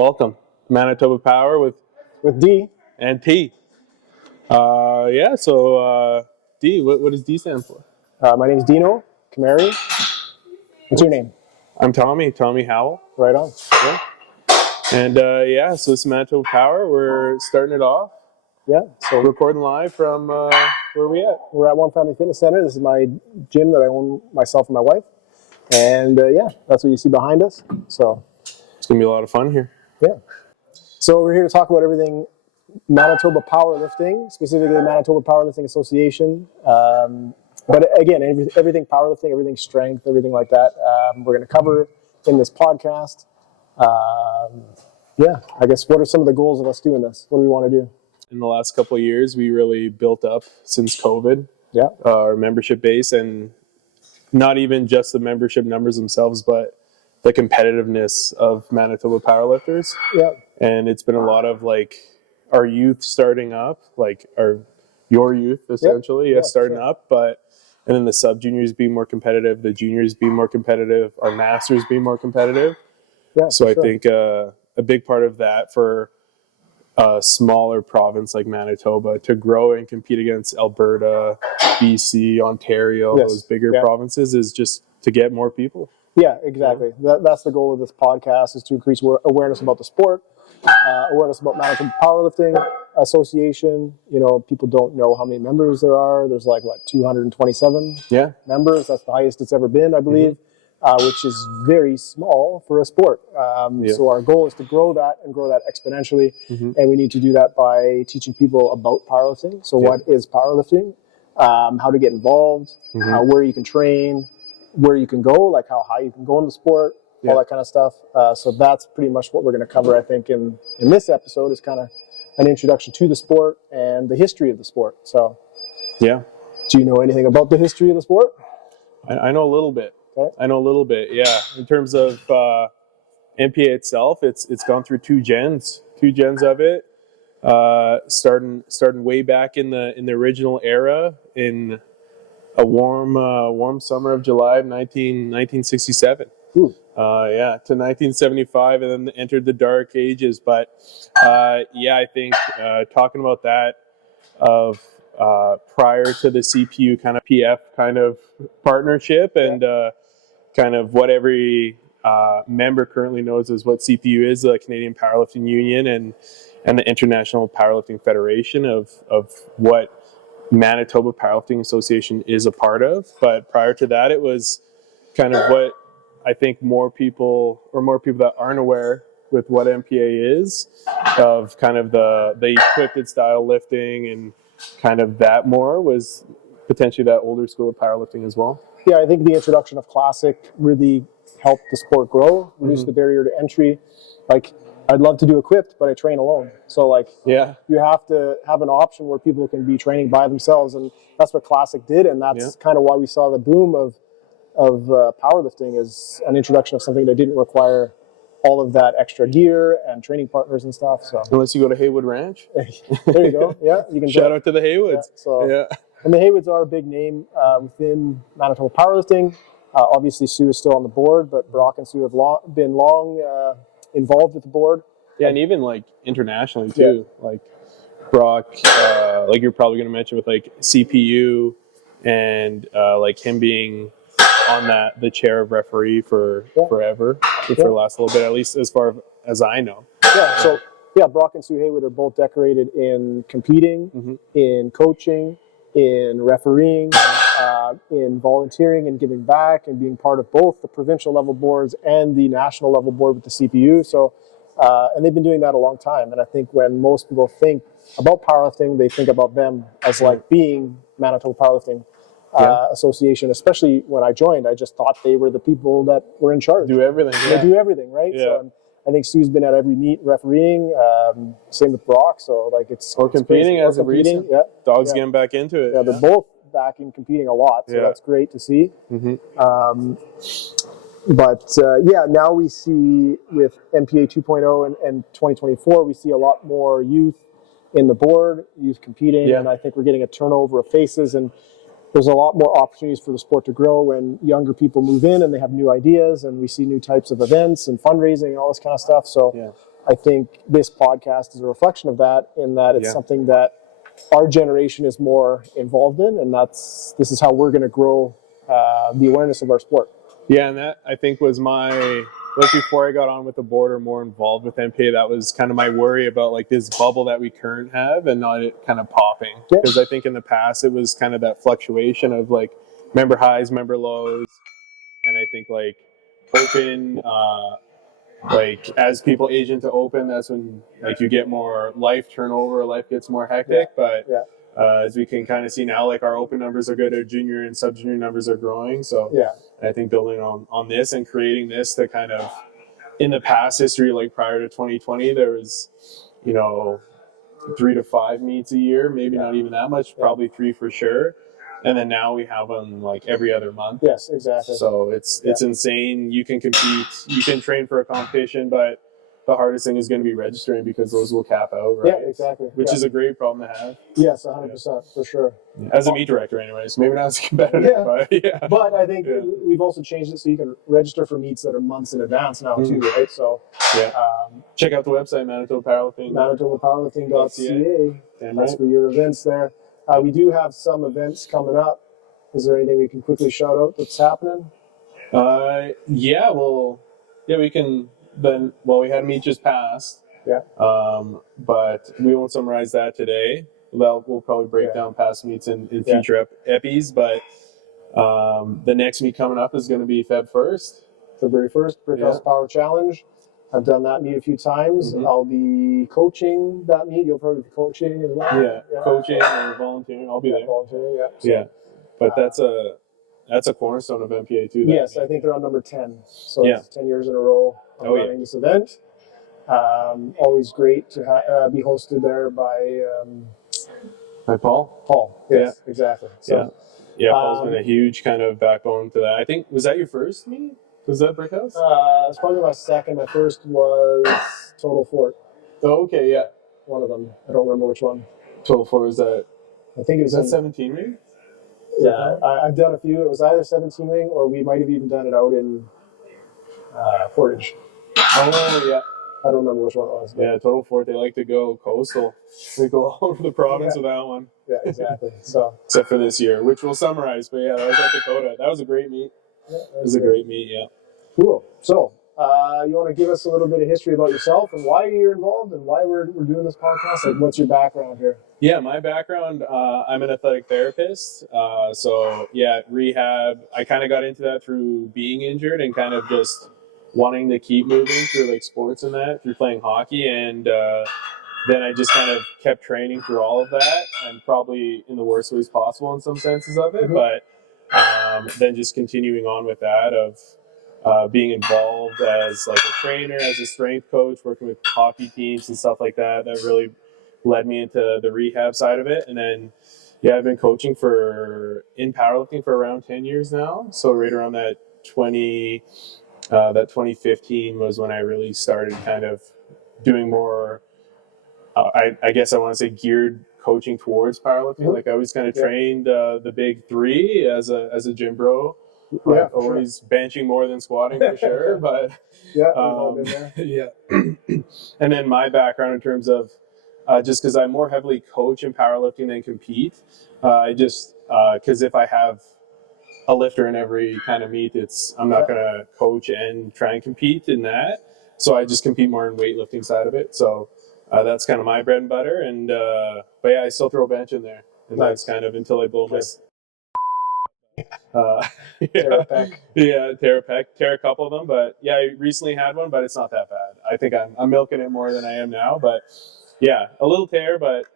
Welcome, Manitoba Power with D. and T. D, what does D stand for? My name is Dino Kamari. What's your name? I'm Tommy Howell. Right on. Yeah. And so this is Manitoba Power. We're starting it off. Yeah. So Recording live from where are we at? we're at One Family Fitness Center. This is my gym that I own myself and my wife. And that's what you see behind us. So It's gonna be a lot of fun here. yeah. So we're here to talk about everything Manitoba Powerlifting, specifically Manitoba Powerlifting Association. But again, everything powerlifting, everything strength, everything like that, we're going to cover in this podcast. I guess what are some of the goals of us doing this? What do we want to do? In the last couple of years, we really built up since COVID. Yeah. Our membership base, and not even just the membership numbers themselves, but the competitiveness of Manitoba powerlifters. Yeah. And it's been a lot of like our youth starting up, like your youth essentially, starting up, and then the sub juniors being more competitive, the juniors being more competitive, our masters being more competitive. Yeah. So I think a big part of that for a smaller province like Manitoba to grow and compete against Alberta, BC, Ontario, those bigger provinces is just to get more people. Yeah, exactly. That's the goal of this podcast, is to increase awareness about the sport, awareness about Manitoba Powerlifting Association. You know, people don't know how many members there are. There's 227 members. That's the highest it's ever been, I believe, which is very small for a sport. So our goal is to grow that and grow that exponentially. And we need to do that by teaching people about powerlifting. So what is powerlifting? How to get involved, where you can train, where you can go, like how high you can go in the sport, all that kind of stuff. So that's pretty much what we're going to cover, I think, in this episode, is kind of an introduction to the sport and the history of the sport. So, do you know anything about the history of the sport? I know a little bit. Okay. I know a little bit, In terms of MPA itself, it's gone through two gens of it. Starting way back in the original era in a warm summer of July of 1967. To 1975, and then entered the dark ages. But I think talking about that of prior to the CPU kind of PF kind of partnership, and kind of what every member currently knows is what CPU is, the Canadian Powerlifting Union, and the International Powerlifting Federation of what Manitoba Powerlifting Association is a part of. But prior to that, it was kind of what I think more people that aren't aware with what MPA is, of kind of the equipped style lifting, and kind of that more was potentially that older school of powerlifting as well. Yeah, I think the introduction of Classic really helped the sport grow, reduce the barrier to entry. Like, I'd love to do equipped, but I train alone. So you have to have an option where people can be training by themselves, and that's what Classic did, and that's kind of why we saw the boom of powerlifting, is an introduction of something that didn't require all of that extra gear and training partners and stuff. So unless you go to Haywood Ranch, there you go. Yeah, you can shout out to the Haywoods. And the Haywoods are a big name within Manitoba powerlifting. Obviously, Sue is still on the board, but Brock and Sue have been long involved with the board. Yeah, and even internationally too. Like Brock, you're probably going to mention with CPU, and him being on the chair of referee for forever, for the last little bit, at least as far as I know. Brock and Sue Haywood are both decorated in competing, in coaching, in refereeing, in volunteering and giving back, and being part of both the provincial level boards and the national level board with the CPU. So, and they've been doing that a long time. And I think when most people think about powerlifting, they think about them as being Manitoba Powerlifting Association. Especially when I joined, I just thought they were the people that were in charge. Do everything. They do everything, right? Yeah. So I think Sue's been at every meet refereeing. Same with Brock. So it's competing as a recent. Dogs getting back into it. Yeah, they're both back in competing a lot. So that's great to see. Now we see with MPA 2.0 and 2024, we see a lot more youth in the board, youth competing, and I think we're getting a turnover of faces, and there's a lot more opportunities for the sport to grow when younger people move in and they have new ideas, and we see new types of events and fundraising and all this kind of stuff. So I think this podcast is a reflection of that, in that it's something that our generation is more involved in, and this is how we're going to grow the awareness of our sport. Yeah, and that I think was like before I got on with the board or more involved with MPA, that was kind of my worry about like this bubble that we currently have and not it kind of popping. Because I think in the past it was kind of that fluctuation of like member highs, member lows, and I think like open, like as people age into open, that's when like you get more life turnover, life gets more hectic. But as we can kind of see now, like our open numbers are good, our junior and sub junior numbers are growing. So I think building on this and creating this to kind of, in the past history, like prior to 2020, there was, 3 to 5 meets a year, maybe not even that much, probably 3 for sure. And then now we have them like every other month. Yes, exactly. So it's insane. You can compete, you can train for a competition, but the hardest thing is going to be registering because those will cap out, right? Yeah, exactly. Which is a great problem to have. Yes, 100%, for sure. As a meet director, anyways. Maybe not as competitive, but But I think we've also changed it so you can register for meets that are months in advance now too, right? So check out the website, Manitoba Powerlifting. ManitobaPowerlifting.ca. That's for your events there. We do have some events coming up. Is there anything we can quickly shout out that's happening? We can. Then, we had a meet just passed. But we won't summarize that today. We'll probably break down past meets in future epis. But the next meet coming up is going to be February 1st, Brickhouse Power Challenge. I've done that meet a few times. I'll be coaching that meet. You'll probably be coaching as well. Coaching or volunteering. I'll be there. Volunteering, But that's a cornerstone of MPA too. Yes, I think they're on number 10. So it's 10 years in a row of running this event. Always great to be hosted there by Paul. Paul. Yes, exactly. So, Paul's been a huge kind of backbone to that. I think, was that your first meet? Was that Brickhouse? It's probably my second. My first was Total Fort. Oh, okay, yeah. One of them. I don't remember which one. Total Fort, was that? I think it was 17 maybe? Yeah, I've done a few. It was either 17 wing or we might have even done it out in Portage. Oh, yeah. I don't remember which one it was. Yeah, Total Fort, they like to go coastal. They go all over the province with that one. Yeah, exactly. So except for this year, which we'll summarize. But that was at Dakota. That was a great meet. It was a great meet, Cool. So, you want to give us a little bit of history about yourself and why you're involved and why we're doing this podcast? Like, what's your background here? Yeah, my background, I'm an athletic therapist. Rehab, I kind of got into that through being injured and kind of just wanting to keep moving through like sports and that, through playing hockey. And then I just kind of kept training through all of that, and probably in the worst ways possible in some senses of it. But then just continuing on with that of being involved as like a trainer, as a strength coach, working with hockey teams and stuff like that. That really led me into the rehab side of it. And then, I've been coaching in powerlifting for around 10 years now. So right around that 2015 was when I really started kind of doing more, I guess I want to say geared coaching towards powerlifting. Like I always kind of trained the big three as a gym bro. Always benching more than squatting for sure. But and then my background in terms of just because I more heavily coach in powerlifting than compete, because if I have a lifter in every kind of meet, I'm not going to coach and try and compete in that. So I just compete more in weightlifting side of it. So that's kind of my bread and butter. And I still throw a bench in there, and that's kind of until I blow my tear a pec, tear a couple of them. But I recently had one, but it's not that bad. I think I'm milking it more than I am now. But a little tear. But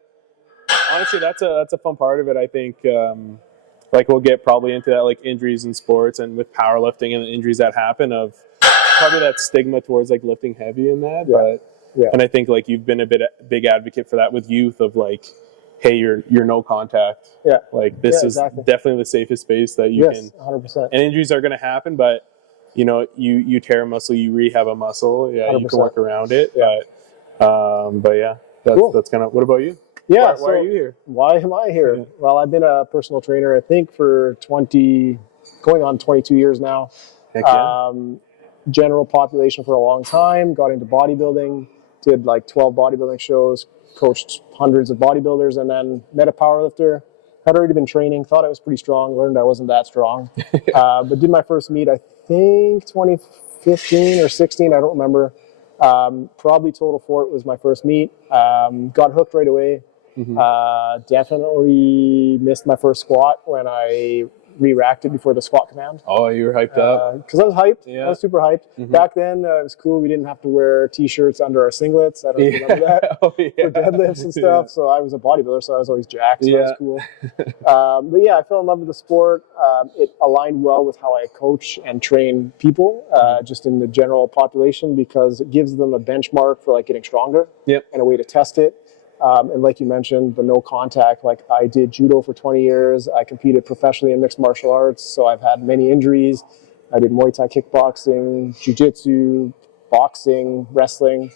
honestly, that's a fun part of it. I think. Like we'll get probably into that, like injuries in sports and with powerlifting and the injuries that happen, of probably that stigma towards like lifting heavy in that. And I think like you've been a big advocate for that with youth of like, hey, you're no contact. Like this is definitely the safest space that you can. 100%. And injuries are going to happen, but you tear a muscle, you rehab a muscle. Yeah, 100%. You can work around it. That's kind of. What about you? Yeah. Why are you here? Why am I here? Yeah. Well, I've been a personal trainer, I think, for going on 22 years now. Heck yeah. General population for a long time, got into bodybuilding, did like 12 bodybuilding shows, coached hundreds of bodybuilders, and then met a powerlifter. Had already been training, thought I was pretty strong, learned I wasn't that strong. But did my first meet, I think 2015 or 16, I don't remember. Probably Total Fort was my first meet. Got hooked right away. Definitely missed my first squat when I re-racked it before the squat command. Oh, you were hyped up. Because I was hyped. Yeah. I was super hyped. Back then, it was cool. We didn't have to wear T-shirts under our singlets. I don't know if you remember that. Oh, yeah. For deadlifts and stuff. So I was a bodybuilder, so I was always jacked. So that was cool. But yeah, I fell in love with the sport. It aligned well with how I coach and train people, just in the general population, because it gives them a benchmark for like getting stronger and a way to test it. And like you mentioned, the no contact, like I did judo for 20 years. I competed professionally in mixed martial arts, so I've had many injuries. I did Muay Thai kickboxing, jiu-jitsu, boxing, wrestling.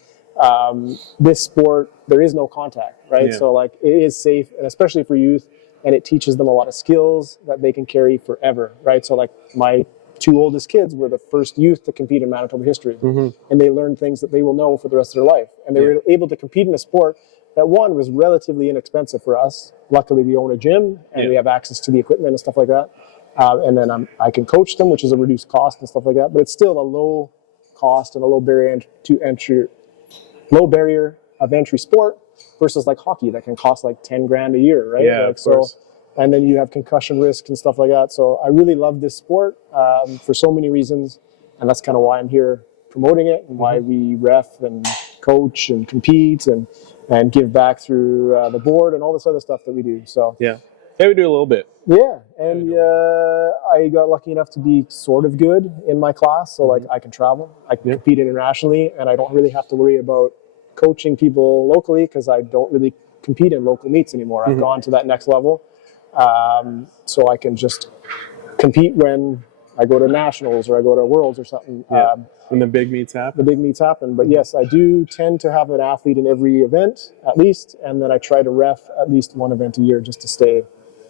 This sport, there is no contact, right? So like it is safe, and especially for youth, and it teaches them a lot of skills that they can carry forever, right? So like my two oldest kids were the first youth to compete in Manitoba history, and they learned things that they will know for the rest of their life. And they were able to compete in a sport that, one, was relatively inexpensive for us. Luckily, we own a gym, and we have access to the equipment and stuff like that. And then I can coach them, which is a reduced cost and stuff like that. But it's still a low cost and a low barrier of entry sport versus like hockey that can cost like 10 grand a year, right? Yeah, like, of course. And then you have concussion risk and stuff like that. So I really love this sport for so many reasons, and that's kind of why I'm here promoting it, and why we ref and coach and compete and give back through the board and all this other stuff that we do. So Yeah, we do a little bit. yeah, and I got lucky enough to be sort of good in my class. So like I can travel, I can compete internationally, and I don't really have to worry about coaching people locally because I don't really compete in local meets anymore. I've gone to that next level. So I can just compete when I go to nationals or I go to worlds or something. When the big meets happen. The big meets happen. But yes, I do tend to have an athlete in every event at least, and then I try to ref at least one event a year just to stay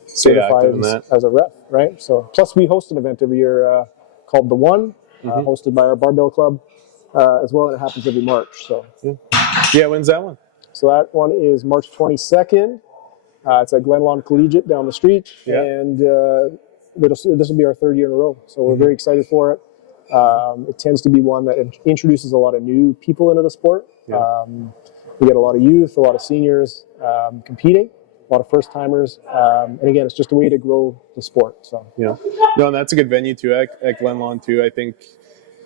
certified as a ref, right? So plus we host an event every year called The One, hosted by our barbell club as well, and it happens every March. So When's that one? So that one is March 22nd. It's at Glenlawn Collegiate down the street, and this will be our third year in a row. So we're very excited for it. It tends to be one that introduces a lot of new people into the sport. We get a lot of youth, a lot of seniors competing, a lot of first timers, and again, it's just a way to grow the sport. So and that's a good venue too at Glenlawn too. I think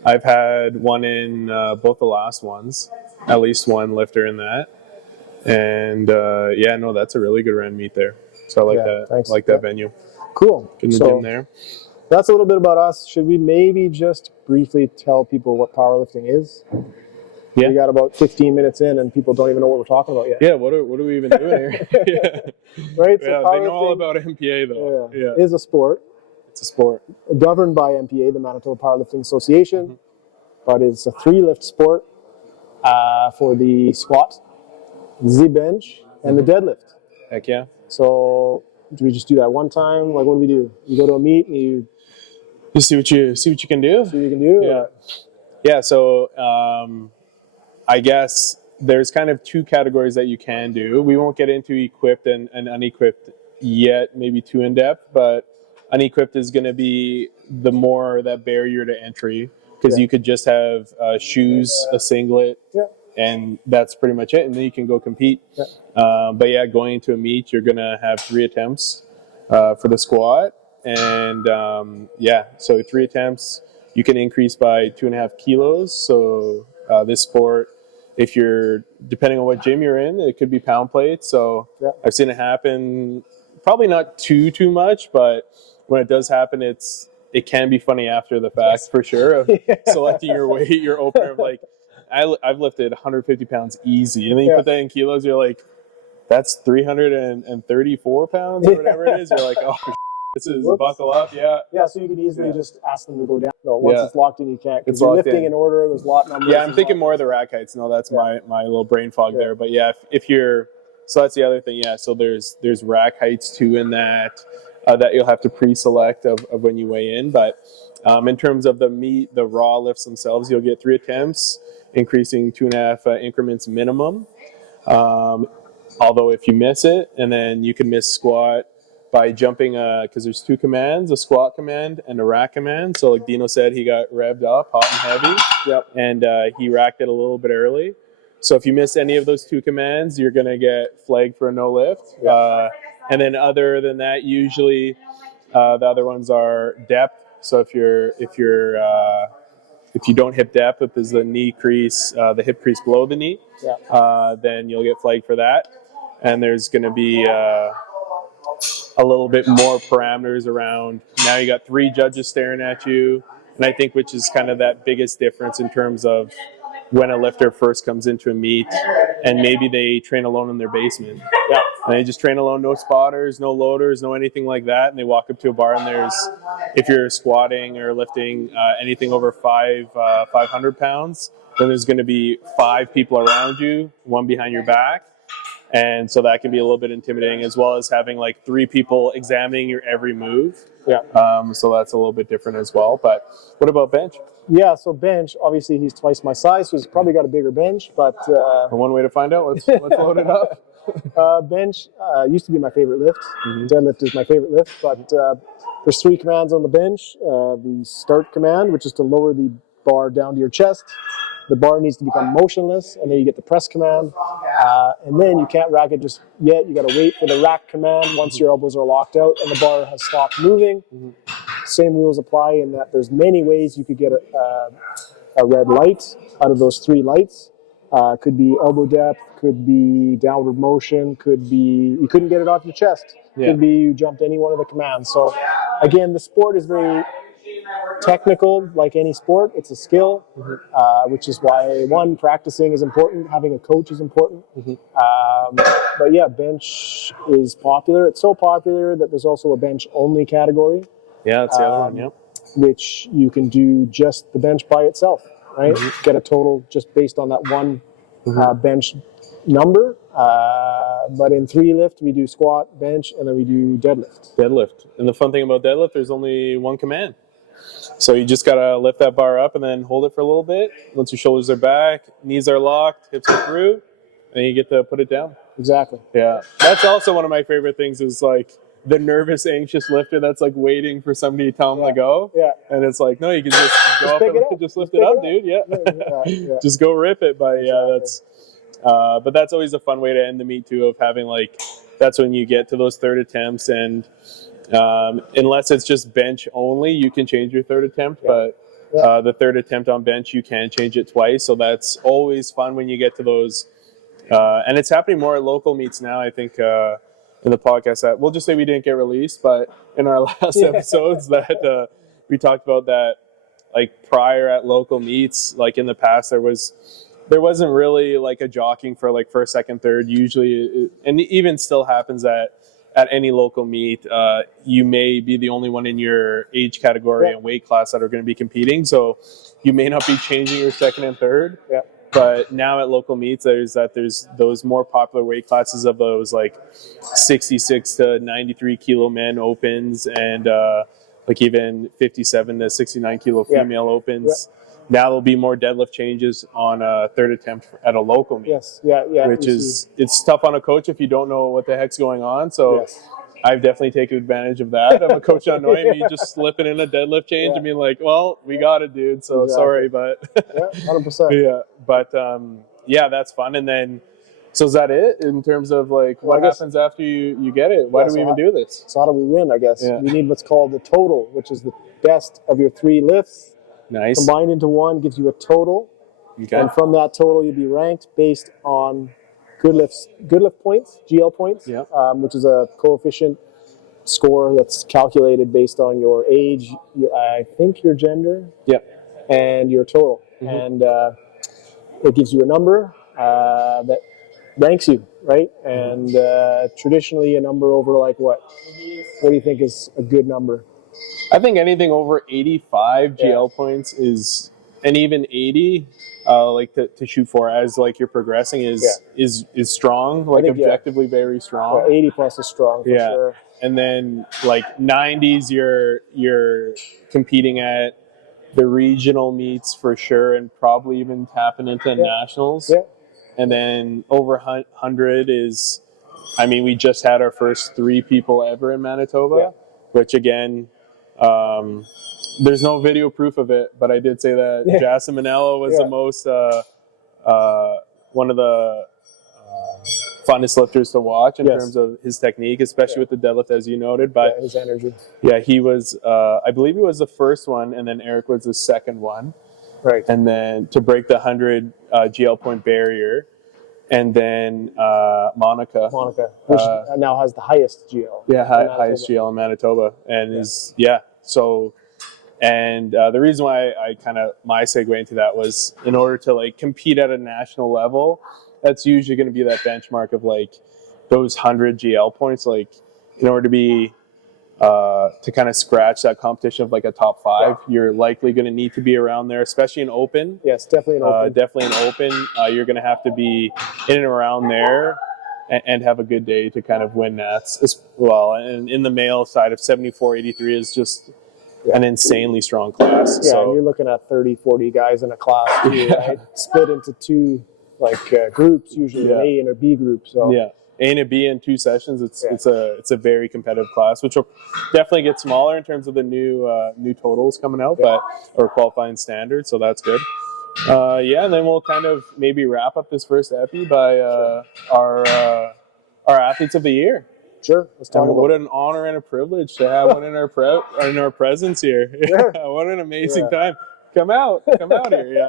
I've had one in both the last ones, at least one lifter in that. And that's a really good round meet there. So I like that. Thanks. I like that venue. Cool. Get in the gym there. That's a little bit about us. Should we maybe just briefly tell people what powerlifting is? Yeah. We got about 15 minutes in, and people don't even know what we're talking about yet. Yeah. What are we even doing here? Right. So they know all about MPA though. Is a sport. It's a sport Governed by MPA, the Manitoba Powerlifting Association, but it's a 3-lift sport for the squat, the bench, and the deadlift. Heck yeah. So do we just do that one time? Like, what do we do? You go to a meet and you see what you can do. See what you can do. Yeah. So I guess there's kind of two categories that you can do. We won't get into equipped and unequipped yet, maybe too in depth, but unequipped is going to be the more that barrier to entry, because you could just have shoes, a singlet, and that's pretty much it, and then you can go compete. But going into a meet, you're going to have 3 attempts for the squat, and so 3 attempts, you can increase by 2.5 kilos. So this sport, if you're, depending on what gym you're in, it could be pound plates. So I've seen it happen, probably not too much, but when it does happen, it can be funny after the fact, for sure, of selecting your weight, your opener of like, I've lifted 150 pounds easy, and then you put that in kilos, you're like, that's 334 pounds or whatever it is. You're like, oh, this is buckle up, Yeah, so you could easily just ask them to go down. No, once it's locked in, you can't. Because you're lifting in order, there's lot numbers. Yeah, I'm thinking more of the rack heights. No, that's my little brain fog there. But if you're, so that's the other thing. Yeah, so there's rack heights too in that you'll have to pre-select of when you weigh in. But in terms of the meat, the raw lifts themselves, you'll get 3 attempts. increasing 2.5 increments minimum. Although if you miss it, and then you can miss squat by jumping, because there's 2 commands, a squat command and a rack command. So like Dino said, he got revved up hot and heavy. Yep. And he racked it a little bit early. So if you miss any of those 2 commands, you're going to get flagged for a no lift. Yep. And then other than that, usually the other ones are depth. So if you don't hip depth, if there's the knee crease, the hip crease below the knee, then you'll get flagged for that. And there's going to be a little bit more parameters around. Now you got 3 judges staring at you, and I think which is kind of that biggest difference in terms of when a lifter first comes into a meet, and maybe they train alone in their basement. Yeah. And they just train alone, no spotters, no loaders, no anything like that, and they walk up to a bar, and there's, if you're squatting or lifting anything over 500 pounds, then there's going to be 5 people around you, 1 behind your back. And so that can be a little bit intimidating, as well as having like 3 people examining your every move. Yeah. So that's a little bit different as well. But what about bench? Yeah, so bench, obviously he's twice my size, so he's probably got a bigger bench, but... One way to find out, let's load it up. Bench used to be my favorite lift. Deadlift is my favorite lift, but there's 3 commands on the bench. The start command, which is to lower the bar down to your chest. The bar needs to become motionless, and then you get the press command. And then you can't rack it just yet. You got to wait for the rack command once your elbows are locked out and the bar has stopped moving. Same rules apply in that there's many ways you could get a red light out of those 3 lights. Could be elbow depth, could be downward motion, could be you couldn't get it off your chest. Could be you jumped any one of the commands. So again, the sport is very technical, like any sport. It's a skill, which is why, 1, practicing is important, having a coach is important. But yeah, bench is popular. It's so popular that there's also a bench only category. Yeah, that's the other one, yeah. Which you can do just the bench by itself, right? Get a total just based on that 1 bench number. But in 3 lift, we do squat, bench, and then we do deadlift. Deadlift. And the fun thing about deadlift, there's only 1 command. So you just got to lift that bar up and then hold it for a little bit. Once your shoulders are back, knees are locked, hips are through, and then you get to put it down. Exactly. Yeah. That's also one of my favorite things is like the nervous, anxious lifter that's like waiting for somebody to tell them to go. Yeah. And it's like, no, you can just go up and just lift it up, dude. Yeah. Just go rip it. But yeah, that's, but that's always a fun way to end the meet too, of having like, that's when you get to those 3rd attempts, and unless it's just bench only, you can change your 3rd attempt, but the 3rd attempt on bench, you can change it twice. So that's always fun when you get to those. And it's happening more at local meets now, I think, in the podcast that we'll just say we didn't get released, but in our last episodes that we talked about that, like prior at local meets, like in the past, there wasn't really like a jockeying for like 1st, 2nd, 3rd. Usually, and even still happens at any local meet, you may be the only one in your age category and weight class that are going to be competing. So you may not be changing your 2nd and 3rd. Yeah. But now at local meets, there's those more popular weight classes of those like 66 to 93 kilo men opens, and like even 57 to 69 kilo female opens. Now there'll be more deadlift changes on a 3rd attempt at a local meet. Yes, yeah. Which is, it's tough on a coach if you don't know what the heck's going on. So I've definitely taken advantage of that. I'm a coach on knowing me just slipping in a deadlift change and being like, well, we got it, dude. So sorry, but 100%. Yeah, but yeah, that's fun. And then, so is that it in terms of like what happens after you get it? Why do we even do this? So how do we win? I guess we need what's called the total, which is the best of your 3 lifts. Nice. Combined into 1 gives you a total. Okay. And from that total, you'll be ranked based on good lift points, GL points, which is a coefficient score that's calculated based on your age, I think your gender, and your total. And it gives you a number that ranks you, right? And traditionally, a number over like what? What do you think is a good number? I think anything over 85 GL points is, and even 80, like to shoot for as like you're progressing is strong, like objectively very strong. 80 plus is strong for sure. And then like 90s, you're competing at the regional meets for sure, and probably even tapping into nationals. Yeah. And then over 100 is, I mean, we just had our first 3 people ever in Manitoba, which again, there's no video proof of it, but I did say that Jason Manello was the most, one of the funnest lifters to watch in terms of his technique, especially with the deadlift, as you noted. But his energy. Yeah, he was, I believe he was the first one, and then Eric was the second one. Right. And then to break the 100 GL point barrier. And then Monica, which now has the highest GL. Yeah, highest GL in Manitoba. And so, and the reason why I kind of, my segue into that was in order to like compete at a national level, that's usually going to be that benchmark of like those 100 GL points. Like in order to be, to kind of scratch that competition of like a top 5, you're likely going to need to be around there, especially in open. Yes, definitely in open. Definitely in open. You're going to have to be in and around there and have a good day to kind of win nats as well. And in the male side of 74-83 is just an insanely strong class. Yeah, so and you're looking at 30, 40 guys in a class too, right? Split into 2 groups, usually an A and a B group. So A and a B in 2 sessions. It's a very competitive class, which will definitely get smaller in terms of the new totals coming out, or qualifying standards. So that's good. And then we'll kind of maybe wrap up this first epi by our athletes of the year. Sure. Let's talk about what an honor and a privilege to have one in our presence here. What an amazing time. Come out here.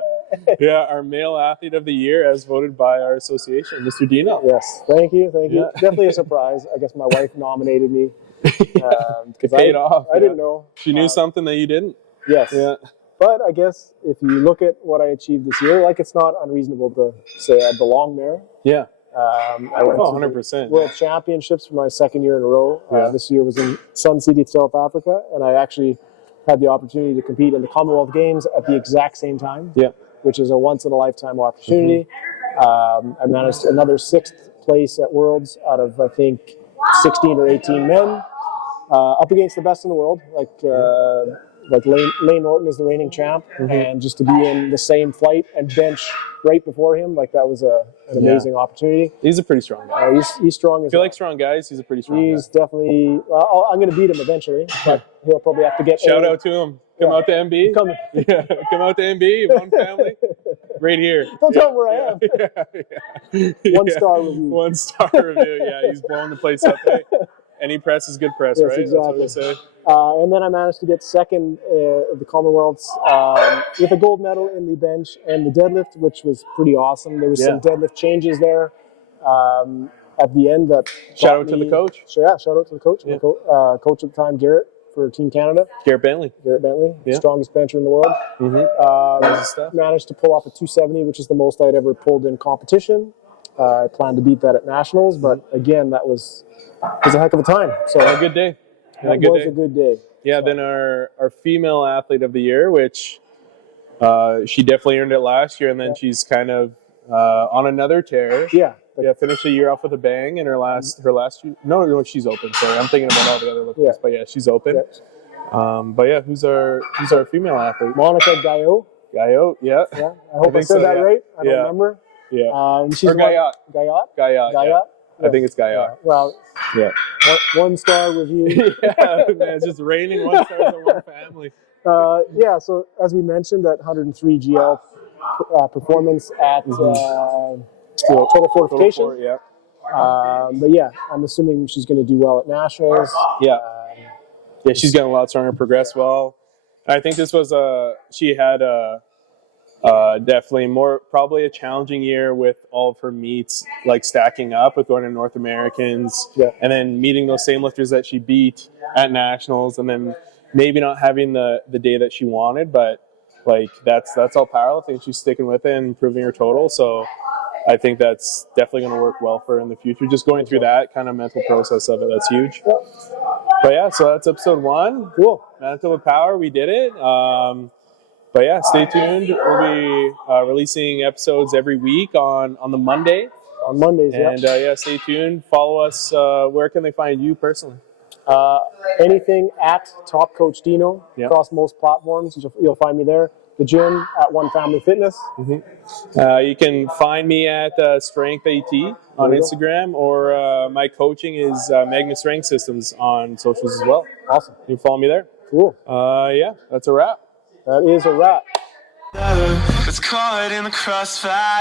Our male athlete of the year as voted by our association, Mr. Dino. Yes, thank you. Definitely a surprise. I guess my wife nominated me. It paid off. I didn't know. She knew something that you didn't. Yes. Yeah. But I guess if you look at what I achieved this year, it's not unreasonable to say I belong there. Yeah. I went to 100%. World Championships for my second year in a row. This year was in Sun City, South Africa, and I actually had the opportunity to compete in the Commonwealth Games at the exact same time, which is a once-in-a-lifetime opportunity. I managed another 6th place at Worlds out of, I think, 16 or 18 men, up against the best in the world, like Lane Norton is the reigning champ, and just to be in the same flight and bench right before him, that was an amazing opportunity. He's a pretty strong guy. He's strong as if you like strong guys, he's a pretty strong guy. He's definitely, I'm going to beat him eventually, but he'll probably have to get Shout out to him. Come out to MB. Coming. Come out to MB, one family. Right here. Don't tell him where I am. 1-star review. 1-star review, he's blowing the place up. Hey, any press is good press, right? Exactly. That's what we say. And then I managed to get second at the Commonwealths with a gold medal in the bench and the deadlift, which was pretty awesome. There was some deadlift changes there at the end. Shout out to the coach. Shout out to the coach. Yeah. Coach at the time, Garrett, for Team Canada. Garrett Bentley, strongest bencher in the world. Managed to pull off a 270, which is the most I'd ever pulled in competition. I plan to beat that at nationals, but again, that was a heck of a time. So a good day. That was a good day. Yeah, so. Then our female athlete of the year, which she definitely earned it last year, and then she's kind of on another tear. Finished the year off with a bang in her last year. No, she's open. Sorry, I'm thinking about all the other lifters, but she's open. Who's our female athlete? Monica Guyot. Guyot, yeah. I hope I said that right. I don't remember. Yeah. She's or Guyot. Guyot. I think it's Guyot. Well, 1-star review. Man, it's just raining 1-stars on one family. So as we mentioned, that 103 GL performance at total fortification. I'm assuming she's going to do well at nationals. She's getting a lot stronger, progressed well. I think this was she had definitely probably a challenging year with all of her meets, stacking up with going to North Americans, and then meeting those same lifters that she beat at nationals, and then maybe not having the day that she wanted, but that's all powerlifting. She's sticking with it and improving her total. So I think that's definitely going to work well for her in the future. Just going through that kind of mental process of it, that's huge. But so that's episode 1. Cool. Manitoba Power, we did it. Stay tuned. We'll be releasing episodes every week on the Monday. On Mondays, and stay tuned. Follow us. Where can they find you personally? Anything at Top Coach Dino across most platforms. You'll find me there. The gym at One Family Fitness. You can find me at Strength AT on Instagram, or my coaching is Magna Strength Systems on socials as well. Awesome. You can follow me there. Cool. Yeah, that's a wrap. That is a wrap. It's caught in the crossfire.